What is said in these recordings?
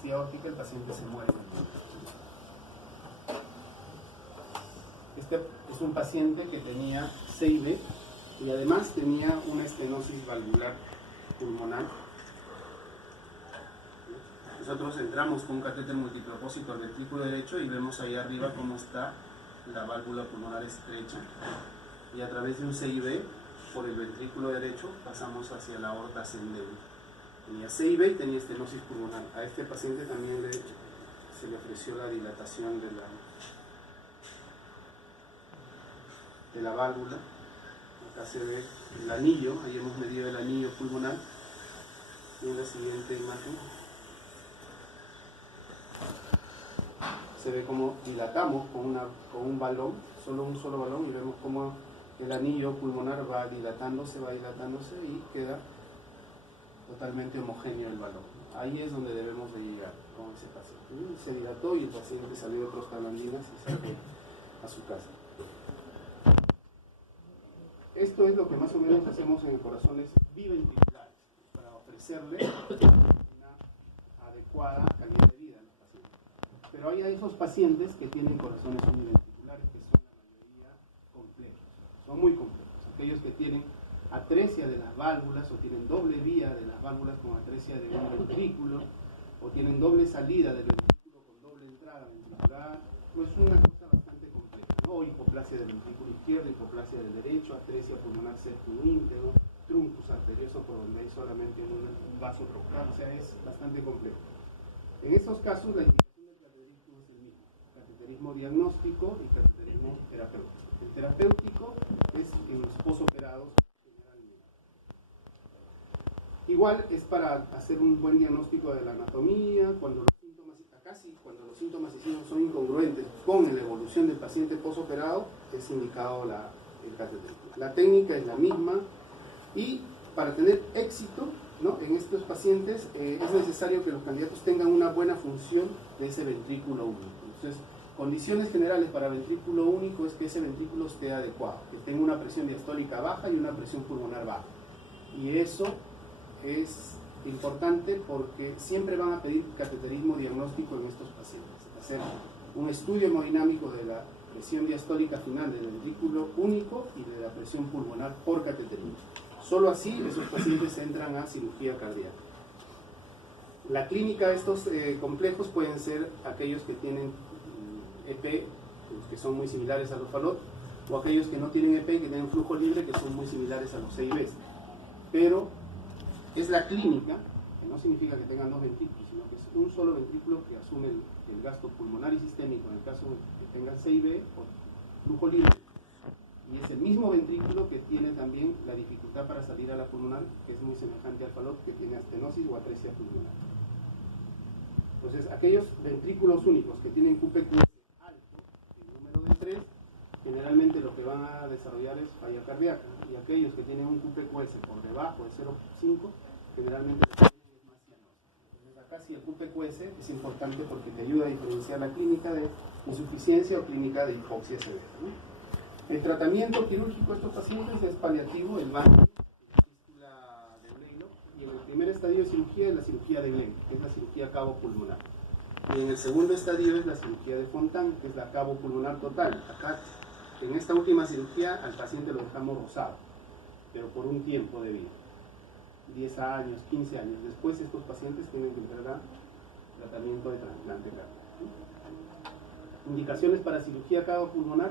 angioplastia aórtica, el paciente se muere. Este es un paciente que tenía CIB y además tenía una estenosis valvular pulmonar. Nosotros entramos con un catéter multipropósito al ventrículo derecho y vemos ahí arriba cómo está la válvula pulmonar estrecha. Y a través de un CIB por el ventrículo derecho pasamos hacia la aorta ascendente. Tenía CIB y tenía estenosis pulmonar. A este paciente también se le ofreció la dilatación de la válvula. Acá se ve el anillo, ahí hemos medido el anillo pulmonar. Y en la siguiente imagen se ve cómo dilatamos con un balón, solo un solo balón, y vemos cómo el anillo pulmonar va dilatándose y queda totalmente homogéneo el balón. Ahí es donde debemos de llegar con ese paciente. Se dilató y el paciente salió de prostaglandinas y se fue a su casa. Esto es lo que más o menos hacemos en corazones biventriculares para ofrecerle una adecuada calidad de vida a los pacientes. Pero hay esos pacientes que tienen corazones univentriculares que son la mayoría complejos, son muy complejos. Aquellos que tienen atresia de las válvulas o tienen doble vía de las válvulas con atresia de un ventrículo o tienen doble salida del ventrículo con doble entrada ventricular, pues es una cosa bastante compleja, ¿no? O hipoplasia del ventrículo izquierdo, hipoplasia del derecho, atresia pulmonar septum íntegro, truncus arterioso por donde hay solamente un vaso trocal, o sea, es bastante complejo. En estos casos la indicación del cateterismo es el mismo, cateterismo diagnóstico y cateterismo terapéutico. El terapéutico es en los posoperados generalmente. Igual es para hacer un buen diagnóstico de la anatomía, cuando los síntomas y signos son incongruentes con la evolución del paciente posoperado, es indicado el cateterismo. La técnica es la misma y para tener éxito, ¿no?, en estos pacientes es necesario que los candidatos tengan una buena función de ese ventrículo único. Entonces, condiciones generales para ventrículo único es que ese ventrículo esté adecuado, que tenga una presión diastólica baja y una presión pulmonar baja. Y eso es importante porque siempre van a pedir cateterismo diagnóstico en estos pacientes. Hacer un estudio hemodinámico de la presión diastólica final del ventrículo único y de la presión pulmonar por cateterismo. Solo así esos pacientes entran a cirugía cardíaca. La clínica de estos complejos pueden ser aquellos que tienen EP, que son muy similares a los FALOT, o aquellos que no tienen EP, que tienen flujo libre, que son muy similares a los CIBs. Pero es la clínica, que no significa que tengan dos ventrículos, sino que es un solo ventrículo que asume el gasto pulmonar y sistémico en el caso de que tengan CIB o flujo libre. Y es el mismo ventrículo que tiene también la dificultad para salir a la pulmonar, que es muy semejante al FALOT, que tiene astenosis o atresia pulmonar. Entonces, aquellos ventrículos únicos que tienen QPQS alto, el número de 3, generalmente lo que van a desarrollar es falla cardíaca. Y aquellos que tienen un QPQS por debajo de 0,5, generalmente es más cianosa. Entonces, acá sí el QPQS es importante porque te ayuda a diferenciar la clínica de insuficiencia o clínica de hipoxia severa, ¿no? El tratamiento quirúrgico de estos pacientes es paliativo, el baño, la fístula de Blalock, y en el primer estadio de cirugía es la cirugía de Glenn, que es la cirugía cabo pulmonar. Y en el segundo estadio es la cirugía de Fontan, que es la cabo pulmonar total. Acá, en esta última cirugía, al paciente lo dejamos rosado, pero por un tiempo de vida, 10 años, 15 años. Después estos pacientes tienen que entrar a tratamiento de trasplante cardíaco. Indicaciones para cirugía cabo pulmonar.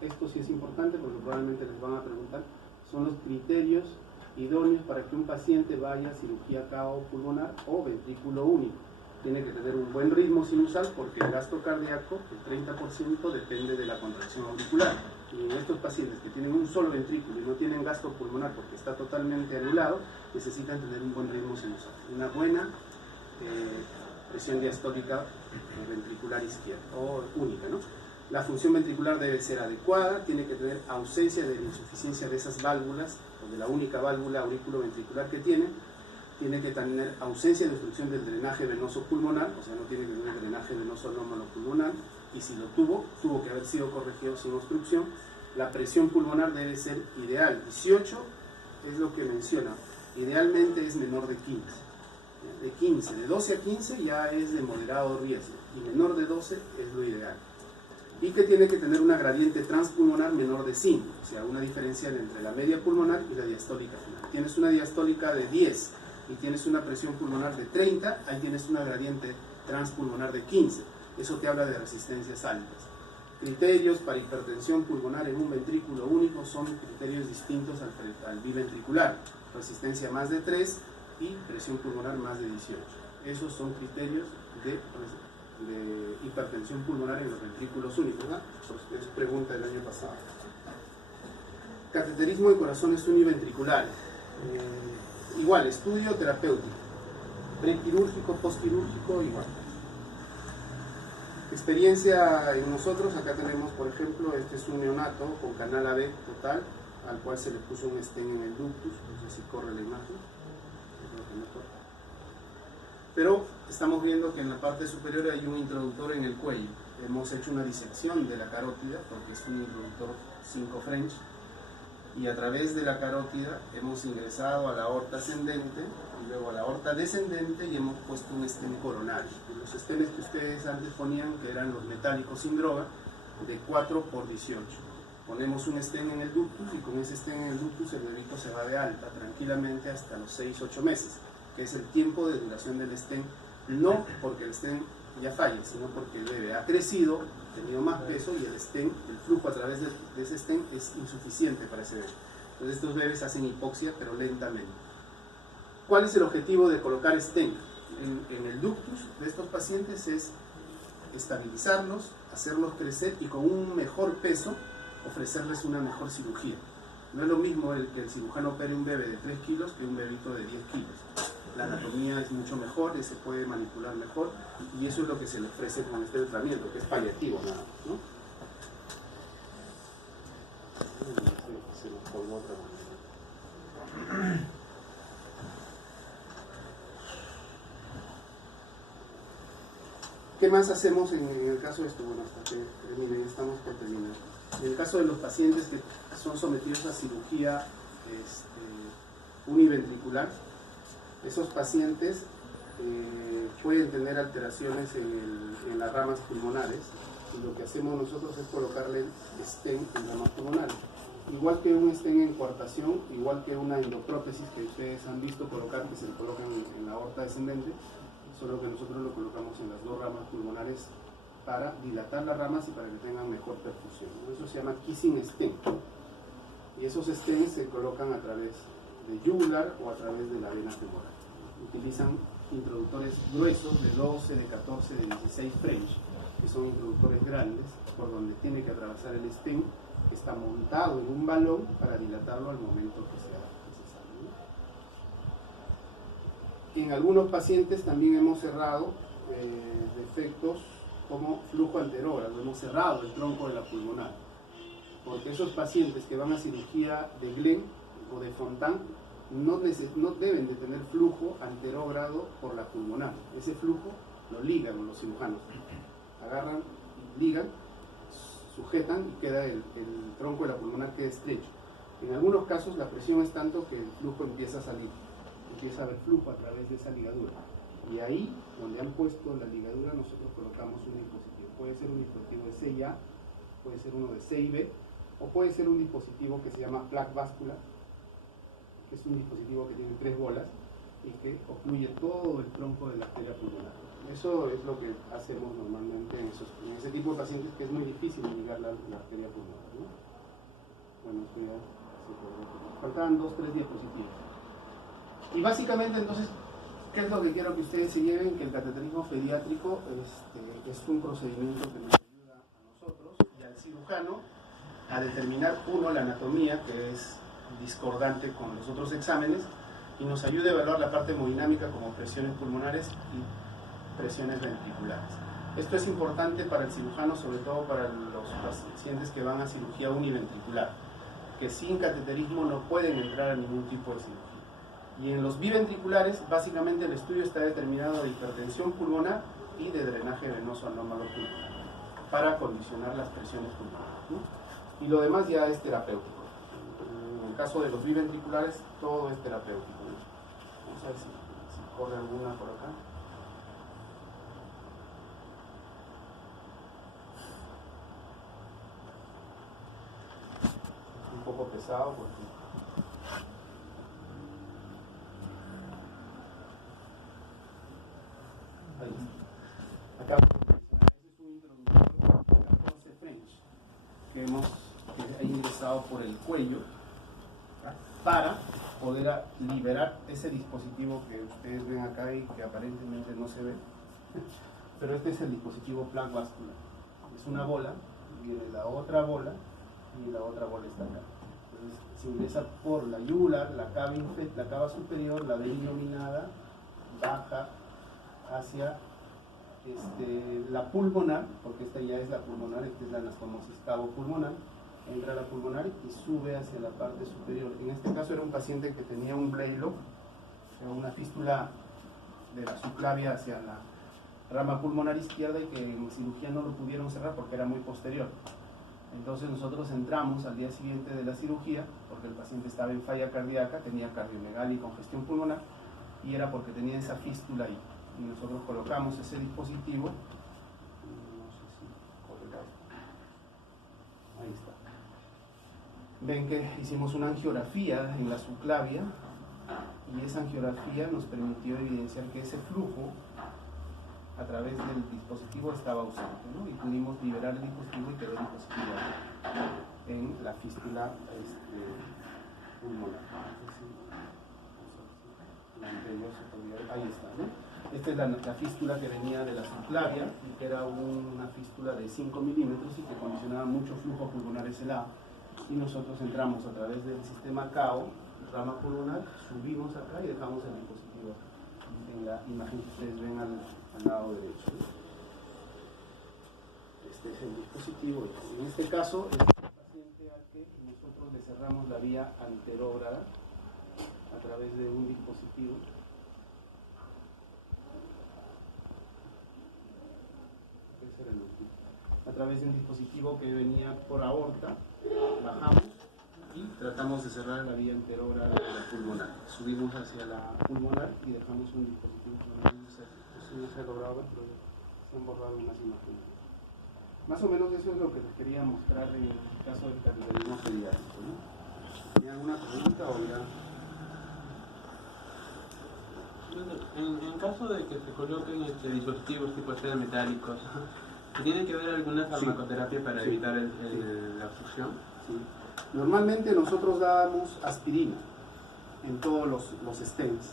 Esto sí es importante porque probablemente les van a preguntar, son los criterios idóneos para que un paciente vaya a cirugía cabo pulmonar o ventrículo único. Tiene que tener un buen ritmo sinusal porque el gasto cardíaco, el 30%, depende de la contracción auricular. Y en estos pacientes que tienen un solo ventrículo y no tienen gasto pulmonar porque está totalmente anulado, necesitan tener un buen ritmo sinusal, una buena presión diastólica ventricular izquierda o única, ¿no? La función ventricular debe ser adecuada, tiene que tener ausencia de insuficiencia de esas válvulas, o de la única válvula aurículo-ventricular que tiene que tener ausencia de obstrucción del drenaje venoso pulmonar, o sea, no tiene que tener drenaje venoso anómalo pulmonar, y si lo tuvo que haber sido corregido sin obstrucción. La presión pulmonar debe ser ideal, 18 es lo que menciona, idealmente es menor de 15. De 15, de 12 a 15 ya es de moderado riesgo y menor de 12 es lo ideal. Y que tiene que tener una gradiente transpulmonar menor de 5, o sea, una diferencia entre la media pulmonar y la diastólica final. Tienes una diastólica de 10 y tienes una presión pulmonar de 30, ahí tienes una gradiente transpulmonar de 15. Eso te habla de resistencias altas. Criterios para hipertensión pulmonar en un ventrículo único son criterios distintos al biventricular. Resistencia más de 3 y presión pulmonar más de 18. Esos son criterios de hipertensión pulmonar en los ventrículos únicos, ¿no? Es pregunta del año pasado. Cateterismo de corazones univentriculares. Igual, estudio terapéutico. Prequirúrgico, postquirúrgico, igual. Experiencia en nosotros, acá tenemos, por ejemplo, este es un neonato con canal AB total, al cual se le puso un stent en el ductus, no sé si corre la imagen. Pero estamos viendo que en la parte superior hay un introductor en el cuello. Hemos hecho una disección de la carótida, porque es un introductor 5 French, y a través de la carótida hemos ingresado a la aorta ascendente y luego a la aorta descendente y hemos puesto un stent coronario. Y los stents que ustedes antes ponían, que eran los metálicos sin droga, de 4 por 18. Ponemos un stent en el ductus y con ese stent en el ductus el bebito se va de alta tranquilamente hasta los 6-8 meses, que es el tiempo de duración del stent, no porque el stent ya falle, sino porque el bebé ha crecido, ha tenido más peso y el stent, el flujo a través de ese stent es insuficiente para ese bebé. Entonces estos bebés hacen hipoxia, pero lentamente. ¿Cuál es el objetivo de colocar stent en el ductus de estos pacientes? Es estabilizarlos, hacerlos crecer y con un mejor peso ofrecerles una mejor cirugía. No es lo mismo que el cirujano opere un bebé de 3 kilos que un bebito de 10 kilos. La anatomía es mucho mejor, se puede manipular mejor y eso es lo que se le ofrece con este tratamiento, que es paliativo nada más, ¿no? Se nos colgó otra vez. ¿Qué más hacemos en el caso de esto? Bueno, hasta que termine, estamos por terminar. En el caso de los pacientes que son sometidos a cirugía univentricular, esos pacientes pueden tener alteraciones en las ramas pulmonares y lo que hacemos nosotros es colocarle stent en ramas pulmonares. Igual que un stent en coartación, igual que una endoprótesis que ustedes han visto colocar, que se le coloca en la aorta descendente, solo que nosotros lo colocamos en las 2 ramas pulmonares para dilatar las ramas y para que tengan mejor perfusión. Eso se llama kissing stent. Y esos stents se colocan a través de yugular o a través de la vena femoral. Utilizan introductores gruesos de 12, de 14, de 16 French, que son introductores grandes, por donde tiene que atravesar el stent, que está montado en un balón para dilatarlo al momento que sea necesario, ¿no? En algunos pacientes también hemos cerrado defectos como flujo anterógrado, hemos cerrado el tronco de la pulmonar, porque esos pacientes que van a cirugía de Glenn o de Fontan no deben de tener flujo anterógrado por la pulmonar. Ese flujo lo ligan los cirujanos, agarran, ligan, sujetan y queda el tronco de la pulmonar queda estrecho. En algunos casos la presión es tanto que el flujo empieza a salir, empieza a haber flujo a través de esa ligadura. Y ahí, donde han puesto la ligadura, nosotros colocamos un dispositivo. Puede ser un dispositivo de CIA, puede ser uno de CIB, o puede ser un dispositivo que se llama plaque vascular, que es un dispositivo que tiene 3 bolas y que ocluye todo el tronco de la arteria pulmonar. Eso es lo que hacemos normalmente en ese tipo de pacientes, que es muy difícil ligar la arteria pulmonar, ¿no? Bueno, esto ya se podrá. Faltaban 2-3 diapositivas. Y básicamente, entonces, ¿qué es lo que quiero que ustedes se lleven? Que el cateterismo pediátrico es un procedimiento que nos ayuda a nosotros y al cirujano a determinar, uno, la anatomía, que es discordante con los otros exámenes, y nos ayuda a evaluar la parte hemodinámica como presiones pulmonares y presiones ventriculares. Esto es importante para el cirujano, sobre todo para los pacientes que van a cirugía univentricular, que sin cateterismo no pueden entrar a ningún tipo de cirugía. Y en los biventriculares, básicamente el estudio está determinado de hipertensión pulmonar y de drenaje venoso anómalo pulmonar para condicionar las presiones pulmonares, ¿no? Y lo demás ya es terapéutico. En el caso de los biventriculares, todo es terapéutico, ¿no? Vamos a ver si ¿Corre alguna por acá? Es un poco pesado porque ahí está. Acá ese es un introductor de 14 French que ha ingresado por el cuello para poder liberar ese dispositivo que ustedes ven acá y que aparentemente no se ve, pero este es el dispositivo plug vascular. Es una bola, viene la otra bola y la otra bola está acá. Entonces se ingresa por la yugular, la cava superior, la denominada, baja hacia la pulmonar, porque esta ya es la pulmonar, esta es la anastomosis cavo-pulmonar, entra a la pulmonar y sube hacia la parte superior. En este caso era un paciente que tenía un Blaylock, una fístula de la subclavia hacia la rama pulmonar izquierda y que en cirugía no lo pudieron cerrar porque era muy posterior. Entonces nosotros entramos al día siguiente de la cirugía porque el paciente estaba en falla cardíaca, tenía cardiomegalia y congestión pulmonar y era porque tenía esa fístula ahí. Y nosotros colocamos ese dispositivo, no sé si corre, ahí está. Ven que hicimos una angiografía en la subclavia y esa angiografía nos permitió evidenciar que ese flujo a través del dispositivo estaba ausente, ¿no? Y pudimos liberar el dispositivo y quedó el dispositivo en la fístula pulmonar. Ahí está, ¿no? Esta es la fístula que venía de la subclavia y que era una fístula de 5 milímetros y que condicionaba mucho flujo pulmonar ese lado. Y nosotros entramos a través del sistema CAO, rama pulmonar, subimos acá y dejamos el dispositivo en la imagen que ustedes ven al lado derecho. Este es el dispositivo. En este caso, es el paciente al que nosotros le cerramos la vía anterógrada a través de un dispositivo. A través de un dispositivo que venía por aorta, bajamos y tratamos de cerrar la vía anterógrada de la pulmonar. Subimos hacia la pulmonar y dejamos un dispositivo que no se ha logrado ver, pero se han borrado unas imágenes. Más o menos eso es lo que les quería mostrar en el caso del cateterismo pediátrico, ¿no? ¿Tiene alguna pregunta o ya? En caso de que se coloquen dispositivos tipo sedas metálicos, ¿tiene que haber alguna farmacoterapia para evitar la obstrucción? Sí. Normalmente nosotros dábamos aspirina en todos los stents,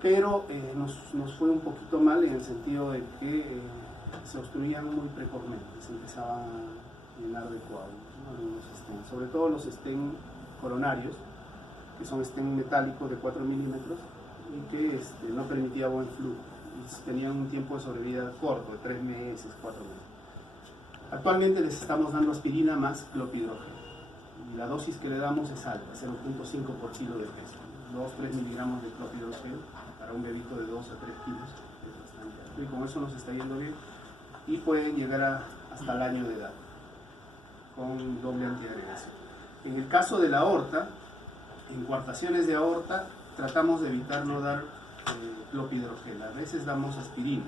pero nos fue un poquito mal en el sentido de que se obstruían muy precozmente, se empezaban a llenar de coágulos, ¿no? Algunos stents, sobre todo los stents coronarios, que son stents metálicos de 4 milímetros y que no permitía buen flujo. Tenían un tiempo de sobrevida corto, de 3 meses, 4 meses. Actualmente les estamos dando aspirina más clopidogrel. Y la dosis que le damos es alta, 0.5 por kilo de peso. 2-3 miligramos de clopidogrel para un bebito de 2 a 3 kilos. Es bastante alto. Y con eso nos está yendo bien. Y pueden llegar hasta el año de edad, con doble antiagregación. En el caso de la aorta, en coartaciones de aorta, tratamos de evitar no dar clopidogrel. A veces damos aspirina.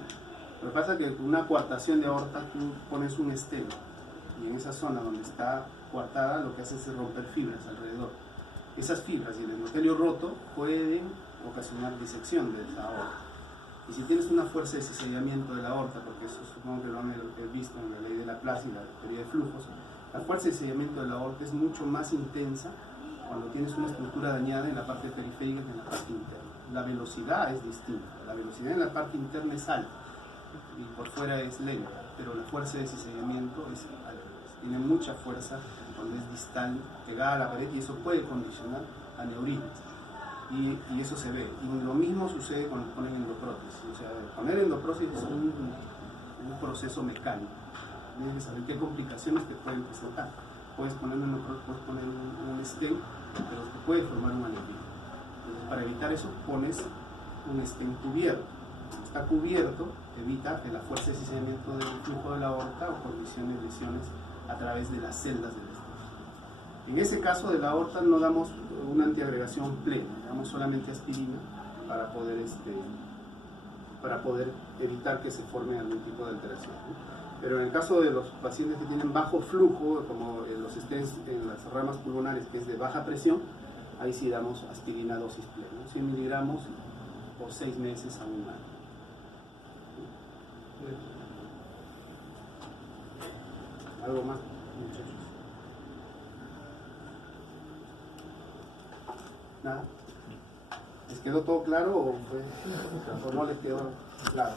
Lo que pasa es que con una coartación de aorta tú pones un esteno y en esa zona donde está coartada lo que hace es romper fibras alrededor. Esas fibras y el endotelio roto pueden ocasionar disección de esa aorta. Y si tienes una fuerza de cizallamiento de la aorta, porque eso supongo que lo han visto en la ley de Laplace y la teoría de flujos, la fuerza de cizallamiento de la aorta es mucho más intensa cuando tienes una estructura dañada en la parte periférica que en la parte interna. La velocidad es distinta. La velocidad en la parte interna es alta y por fuera es lenta, pero la fuerza de cizallamiento es alta. Tiene mucha fuerza cuando es distal, pegada a la pared, y eso puede condicionar aneurismas. Y eso se ve. Y lo mismo sucede cuando ponen endoprótesis. O sea, poner endoprótesis es un proceso mecánico. Tienes que saber qué complicaciones te pueden presentar. Puedes poner un stent, pero te puede formar un aneurisma. Entonces, para evitar eso, pones un stent cubierto. Si está cubierto, evita que la fuerza de cizallamiento del flujo de la aorta o condiciones lesiones a través de las celdas del stent. En ese caso de la aorta no damos una antiagregación plena, damos solamente aspirina para poder evitar que se forme algún tipo de alteración, ¿no? Pero en el caso de los pacientes que tienen bajo flujo, como los stents en las ramas pulmonares, que es de baja presión, ahí sí damos aspirina dosis plena, 100 miligramos por 6 meses a un año. ¿Algo más, muchachos? ¿Nada? ¿Les quedó todo claro o no les quedó claro?